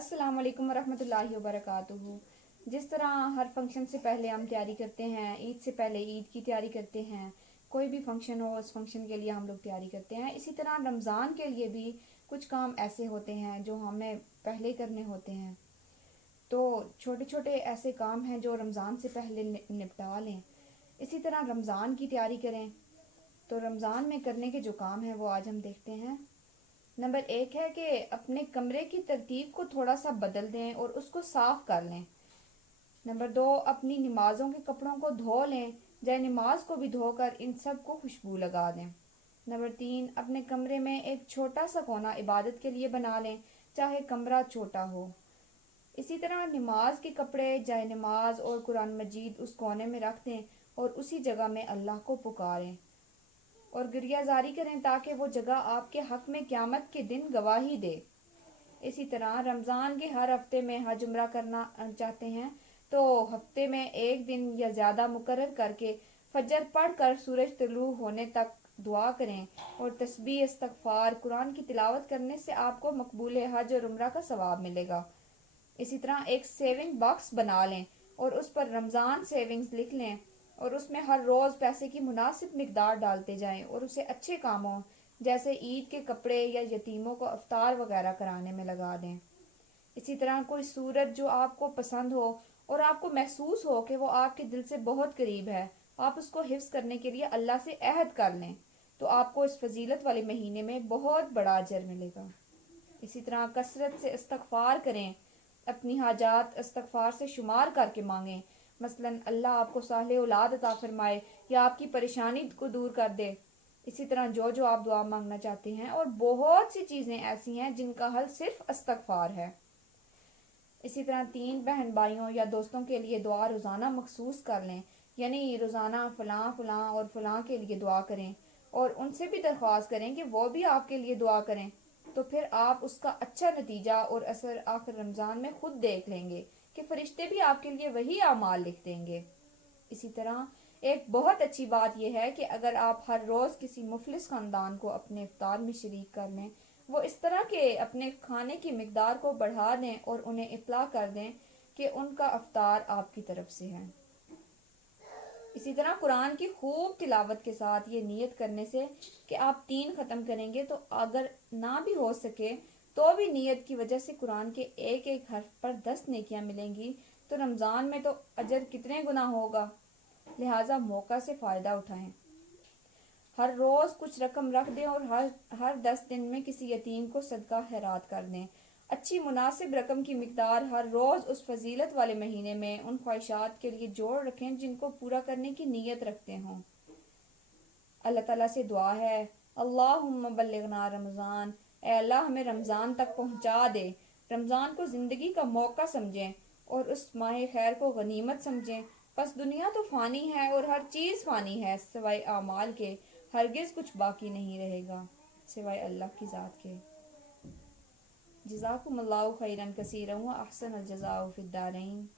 अस्सलाम वालेकुम वरहमतुल्लाहि वबरकातुहू। जिस तरह हर फंक्शन से पहले हम तैयारी करते हैं, ईद से पहले ईद की तैयारी करते हैं, कोई भी फंक्शन हो उस फंक्शन के लिए हम लोग तैयारी करते हैं, इसी तरह रमज़ान के लिए भी कुछ काम ऐसे होते हैं जो हमें पहले करने होते हैं। तो छोटे छोटे ऐसे काम हैं जो रमज़ान से पहले निपटा लें। इसी तरह रमज़ान की तैयारी करें। तो रमज़ान में करने के जो काम हैं वो आज हम देखते हैं। नंबर एक है कि अपने कमरे की तरतीब को थोड़ा सा बदल दें और उसको साफ कर लें। नंबर दो, अपनी नमाज़ों के कपड़ों को धो लें, जाए नमाज को भी धोकर इन सब को खुशबू लगा दें। नंबर तीन, अपने कमरे में एक छोटा सा कोना इबादत के लिए बना लें, चाहे कमरा छोटा हो। इसी तरह नमाज के कपड़े, जाए नमाज और कुरान मजीद उस कोने में रख दें और उसी जगह में अल्लाह को पुकारें और गिरियाजारी करें ताकि वो जगह आपके हक में क़यामत के दिन गवाही दे। इसी तरह रमज़ान के हर हफ्ते में हज उम्रा करना चाहते हैं तो हफ्ते में एक दिन या ज़्यादा मुकर्रर करके फजर पढ़ कर सूरज तुलू होने तक दुआ करें और तस्बीह, इस्तगफार, कुरान की तिलावत करने से आपको मकबूल हज और उम्रा का सवाब मिलेगा। इसी तरह एक सेविंग बॉक्स बना लें और उस पर रमज़ान सेविंग्स लिख लें और उसमें हर रोज़ पैसे की मुनासिब मिकदार डालते जाएं और उसे अच्छे कामों जैसे ईद के कपड़े या यतीमों को अफ्तार वगैरह कराने में लगा दें। इसी तरह कोई सूरत जो आपको पसंद हो और आपको महसूस हो कि वो आपके दिल से बहुत करीब है, आप उसको हिफ्ज़ करने के लिए अल्लाह से अहद कर लें तो आपको इस फजीलत वाले महीने में बहुत बड़ा अजर मिलेगा। इसी तरह कसरत से इस्तगफार करें, अपनी हाजात इस्तगफार से शुमार करके मांगें। मसलन अल्लाह आपको साले औलाद अता फरमाए या आपकी परेशानी को दूर कर दे। इसी तरह जो जो आप दुआ मांगना चाहते हैं, और बहुत सी चीज़ें ऐसी हैं जिनका हल सिर्फ इस्तगफार है। इसी तरह तीन बहन भाइयों या दोस्तों के लिए दुआ रोज़ाना मखसूस कर लें, यानी रोज़ाना फ़लाँ फ़लाँ और फ़लाँ के लिए दुआ करें और उनसे भी दरख्वास्त करें कि वो भी आपके लिए दुआ करें। तो फिर आप उसका अच्छा नतीजा और असर आखिर रमज़ान में खुद देख लेंगे कि फरिश्ते भी आपके लिए वही आमाल लिख देंगे। इसी तरह एक बहुत अच्छी बात यह है कि अगर आप हर रोज़ किसी मुफलिस ख़ानदान को अपने इफ्तार में शरीक कर लें, वो इस तरह के अपने खाने की मिकदार को बढ़ा दें और उन्हें इत्तला कर दें कि उनका इफ्तार आपकी तरफ से है। इसी तरह कुरान की खूब तिलावत के साथ ये नियत करने से कि आप तीन ख़त्म करेंगे, तो अगर ना भी हो सके तो भी नियत की वजह से कुरान के एक एक हर्फ पर 10 नेकियां मिलेंगी। तो रमज़ान में तो अजर कितने गुना होगा। लिहाजा मौका से फ़ायदा उठाएं। हर रोज़ कुछ रकम रख दें और हर हर 10 दिन में किसी यतीम को सदका खैरात कर दें। अच्छी मुनासिब रकम की मिकदार हर रोज़ उस फजीलत वाले महीने में उन ख्वाहिशात के लिए जोड़ रखें जिनको पूरा करने की नीयत रखते हों। अल्लाह ताला से दुआ है, अल्लाहुम्मा बल्लिगना रमज़ान, ए अल्लाह हमें रमज़ान तक पहुँचा दे। रमज़ान को ज़िंदगी का मौका समझें और उस माह खैर को गनीमत समझें। बस दुनिया तो फ़ानी है और हर चीज़ फ़ानी है, सिवाय आमाल के हरगिज़ कुछ बाकी नहीं रहेगा सिवाय अल्लाह की ज़ात के। जज़ाकुमुल्लाहु खैरन कसीरन व अहसनल जज़ाउ फिद्दारैन।